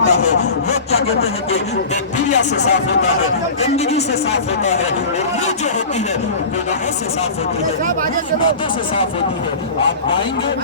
ہوتا ہے وہ کیا کہتے ہیں کہ بیکٹیریا سے صاف ہوتا ہے، گندگی سے صاف ہوتا ہے، اور یہ جو ہوتی ہے گناہوں سے صاف ہوتی ہے، باتوں سے صاف ہوتی ہے۔ آپ پائیں گے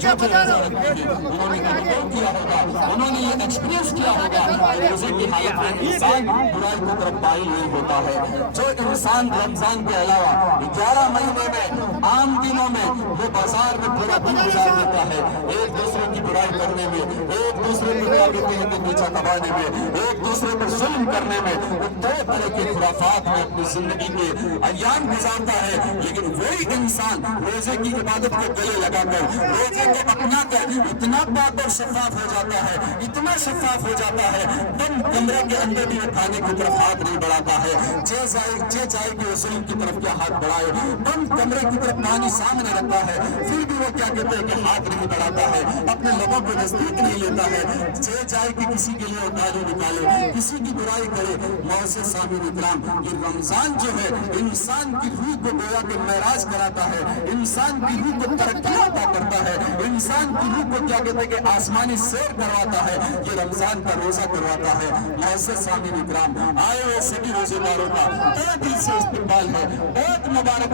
جو روزہ رکھتے ہیں انہوں نے انوبھو کیا ہوگا، انہوں نے یہ ایکسپیرینس کیا ہوگا کہ روزے کی حالت میں انسان برائی کی طرف مائل نہیں ہوتا ہے۔ جو انسان رمضان کے علاوہ 11 مہینے میں عام دنوں میں وہ بازار میں پورا دن گزار دیتا ہے ایک دوسرے کی برائی کرنے میں، ایک دوسرے کو کیا کہتے ہیں کہ نیچا دبانے میں، ایک دوسرے پر ظلم کرنے میں، وہ دو طرح کے خرافات میں اپنی زندگی کے ایام گزارتا ہے۔ لیکن وہی انسان روزے کی عبادت کو گلے لگا کر، روزے کو اپنا کر اتنا پاک اور شفاف ہو جاتا ہے، اتنا شفاف ہو جاتا ہے، بند کمرے کے اندر بھی وہ کھانے کی طرف ہاتھ نہیں بڑھاتا ہے، چاہے کہ وہ ظلم کی طرف کیا ہاتھ بڑھائے، بند کمرے کی طرف پانی سامنے رکھتا ہے پھر بھی وہ کیا کہتے ہیں کہ ہاتھ نہیں بڑھاتا ہے، اپنے لبوں کو نزدیک نہیں لیتا ہے، چاہے کہ کسی کے لیے وہ گالی نکالے، کسی کی برائی کرے۔ معزز سامعین اکرام، یہ رمضان جو ہے انسان کی روح کو گویا کہ معراج کراتا ہے، انسان کی روح کو ترقی عطا کرتا ہے، انسان کی روح کو کیا کہتے ہیں کہ آسمانی سیر کرواتا ہے، یہ رمضان کا روزہ کرواتا ہے۔ معزز سامعین اکرام، آئے ہوئے سبھی روزے داروں کا بہت دل سے استقبال ہے، بہت مبارک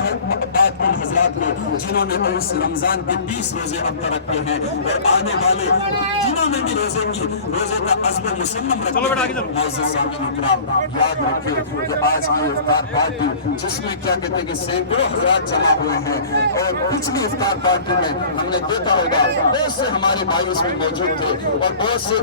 بات ان حضرات کو جنہوں نے اس رمضان کے 20 روزے اب تک رکھے ہیں، اور آنے والے جنہوں نے بھی روزے کا عزم مصمم رکھا ہے۔ معزز سامعین اکرام، یاد رکھیں کہ آج کی افطار پارٹی جس میں کیا کہتے ہیں کہ سینکڑوں حضرات جمع ہوئے ہیں، اور پچھلی افطار پارٹی میں ہم نے دیکھا ہوگا بہت سے ہمارے بھائی اس میں موجود تھے، اور بہت سے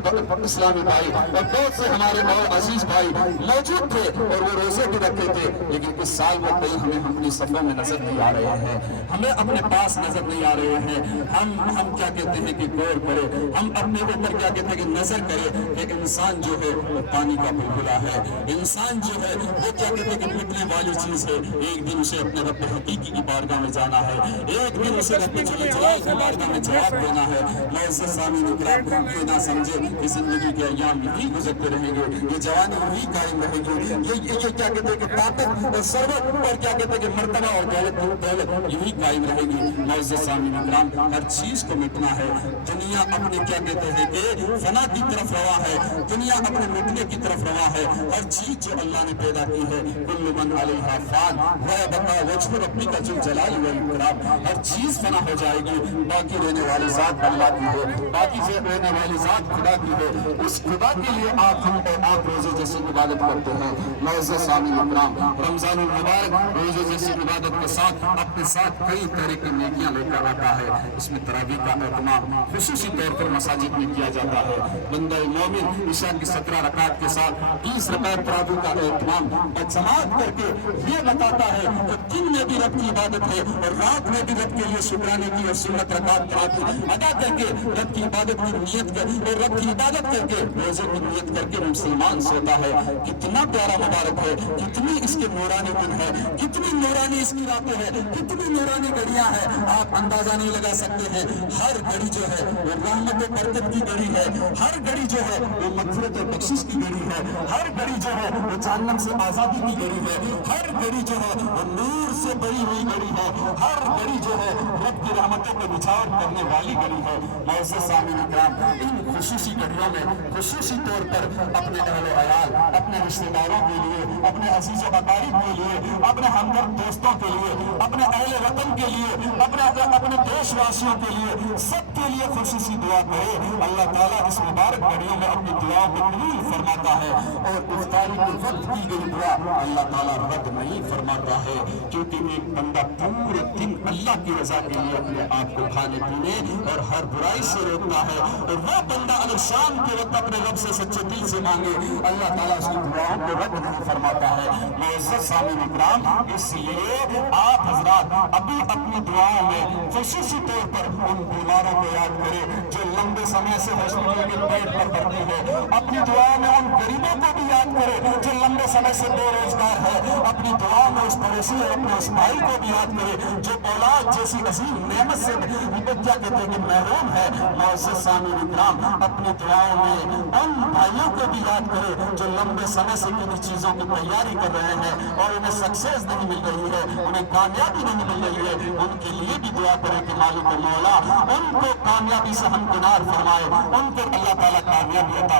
اسلامی بھائی اور بہت سے ہمارے اور عزیز بھائی موجود تھے، اور وہ روزے بھی رکھتے تھے۔ لیکن اس سال میں کہیں ہمیں اپنی صفوں میں نظر نہیں آ رہے ہیں، ہمیں اپنے پاس نظر نہیں آ رہے ہیں۔ ہم کیا کہتے ہیں کہ غور کرے، ہم اپنے اوپر کیا کہتے ہیں کہ نظر کرے کہ انسان جو ہے وہ پانی کا بلبلا ہے، انسان جو ہے وہ کیا کہتے ہیں کہ مٹنے والی چیز ہے، ایک دن اسے اپنے رب حقیقی کی بارگاہ میں جانا ہے، ایک دن اسے رب جل جلال کی بارگاہ میں جواب دینا ہے۔ معزز سامعین اکرام، یہ نہ سمجھے کہ زندگی کے ایام یہی گزرتے رہیں گے، یہ جوانی یہی قائم رہے گی، یہ کیا کہتے ہیں کہ طاقت اور ثروت اور کیا کہتے ہیں کہ مرتبہ اور دولت یہی قائم رہے گی۔ معزز سامعین اکرام، ہر چیز کو مٹنا ہے، دنیا اپنے کیا کہتے ہیں کہ فنا کی طرف روا ہے، دنیا اپنے مٹنے کی طرف روا ہے۔ ہر چیز جو اللہ نے پیدا کی ہے، کل من علیہا فان ویبقا وجہ ربک ذو الجلال والاکرام، ہر چیز فنا ہو جائے گی، باقی رہنے والی ذات اللہ کی ہے، باقی رہنے والی ذات خدا کی ہے۔ اس خدا کے لیے آپ روزے جیسی عبادت کرتے ہیں۔ معزز سامعین اکرام، رمضان المبارک روزے جیسی عبادت کے ساتھ اپنے ساتھ کئی طرح کی نیکیاں لے کر آتا ہے۔ اس میں تراویح کا اہتمام خصوصی طور پر مساجد میں کیا جاتا ہے۔ بندہ مومن عشاء کی 17 رکعت کے ساتھ 30 رکعت تراویح کا اہتمام بجماعت کر کے یہ بتاتا ہے کہ دن میں بھی رب کی عبادت ہے، اور رات میں بھی رب کے لیے شکرانے کی اور سنت رکعت ادا کر کے رب کی عبادت کی نیت کر اور رب کی عبادت کر کے روزے کی نیت کر کے مسلمان سوتا ہے۔ کتنا پیارا مبارک ہے، کتنی اس کے نورانی دن ہے، کتنی نورانی اس کی راتیں ہیں، کتنی نورانی گھڑیاں ہیں، آپ اندازہ نہیں لگا سکتے ہیں۔ ہر گھڑی جو ہے وہ رحمت و برکت کی گھڑی ہے، ہر گھڑی جو ہے وہ مغفرت و بخشش کی گھڑی ہے، ہر گھڑی جو ہے وہ جہنم سے آزادی کی گھڑی ہے، ہر گھڑی جو ہے وہ نور سے بڑی ہوئی گھڑی ہے، ہر گھڑی جو ہے رب کی رحمتوں کو نچھاور کرنے والی گھڑی ہے۔ معزز سامعین اکرام، ان خصوصی گھڑیوں میں خصوصی طور پر اپنے اہل و عیال، اپنے رشتہ داروں کے لیے، اپنے عزیز و اقارب کے لیے، اپنے ہمدرد دوستوں کے لیے، اپنے اہل وطن کے لیے، اپنے دیش واسیوں کے لیے، سب کے لیے خصوصی دعا کرے۔ اللہ تعالیٰ اس مبارک گھڑیوں میں اپنی دعاؤں کو قبول فرماتا ہے، اور افطاری کے وقت کی گئی دعا اللہ تعالیٰ رد نہیں فرماتا ہے، کیونکہ ایک بندہ پورے دن اللہ کی رضا کے لیے اپنے آپ کو کھانے پینے اور ہر برائی سے روکتا ہے، اور وہ بندہ اگر شام کے وقت اپنے رب سے سچے دل سے مانگے، اللہ تعالیٰ اس کی دعاؤں کو رد نہیں فرماتا ہے۔ معزز سامعین اکرام، اس لیے آپ حضرات ابھی اپنی دعاؤں میں خصوصی طور پر ان بیماروں کو یاد کریں جو لمبے سمے سے ہاسپٹل کے بیڈ پر بھرتی ہے، اپنی دعاؤں میں ان غریبوں کو بھی یاد کریں جو لمبے سمے سے بے روزگار ہے، اپنی دعاؤں میں اس پڑوسی اور اپنے اس بھائی کو بھی یاد کریں جو اولاد جیسی عظیم نعمت سے کیا کہتے ہیں کہ محروم ہے۔ معزز سامعین اکرام، اپنی دعاؤں میں ان بھائیوں کو بھی یاد کریں جو لمبے سمے سے کسی چیزوں کی تیاری کر رہے ہیں اور انہیں سکسیس نہیں مل رہی ہے، انہیں کامیابی نہیں مل رہی ہے، ان کے لیے بھی دعا کریں کہ مالک مولا ان کو کامیابی سے ہمکنار فرمائے، ان کو اللہ تعالیٰ کامیابی عطا